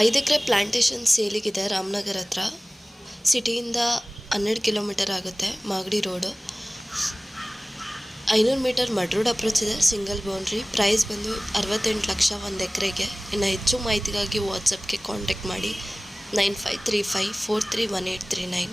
5 ಎಕರೆ plantation ಸೇಲಿಗಿದೆ Ramanagara ಹತ್ರ. ಸಿಟಿಯಿಂದ 12 kilometre ಆಗುತ್ತೆ. Magadi road. 500 metre mud road approach ಇದೆ. Single boundary. ಪ್ರೈಸ್ ಬಂದು 68 ಲಕ್ಷ 1 ಎಕರೆಗೆ. ಇನ್ನು ಹೆಚ್ಚು ಮಾಹಿತಿಗಾಗಿ ವಾಟ್ಸಪ್ಗೆ ಕಾಂಟ್ಯಾಕ್ಟ್ ಮಾಡಿ 9535431839.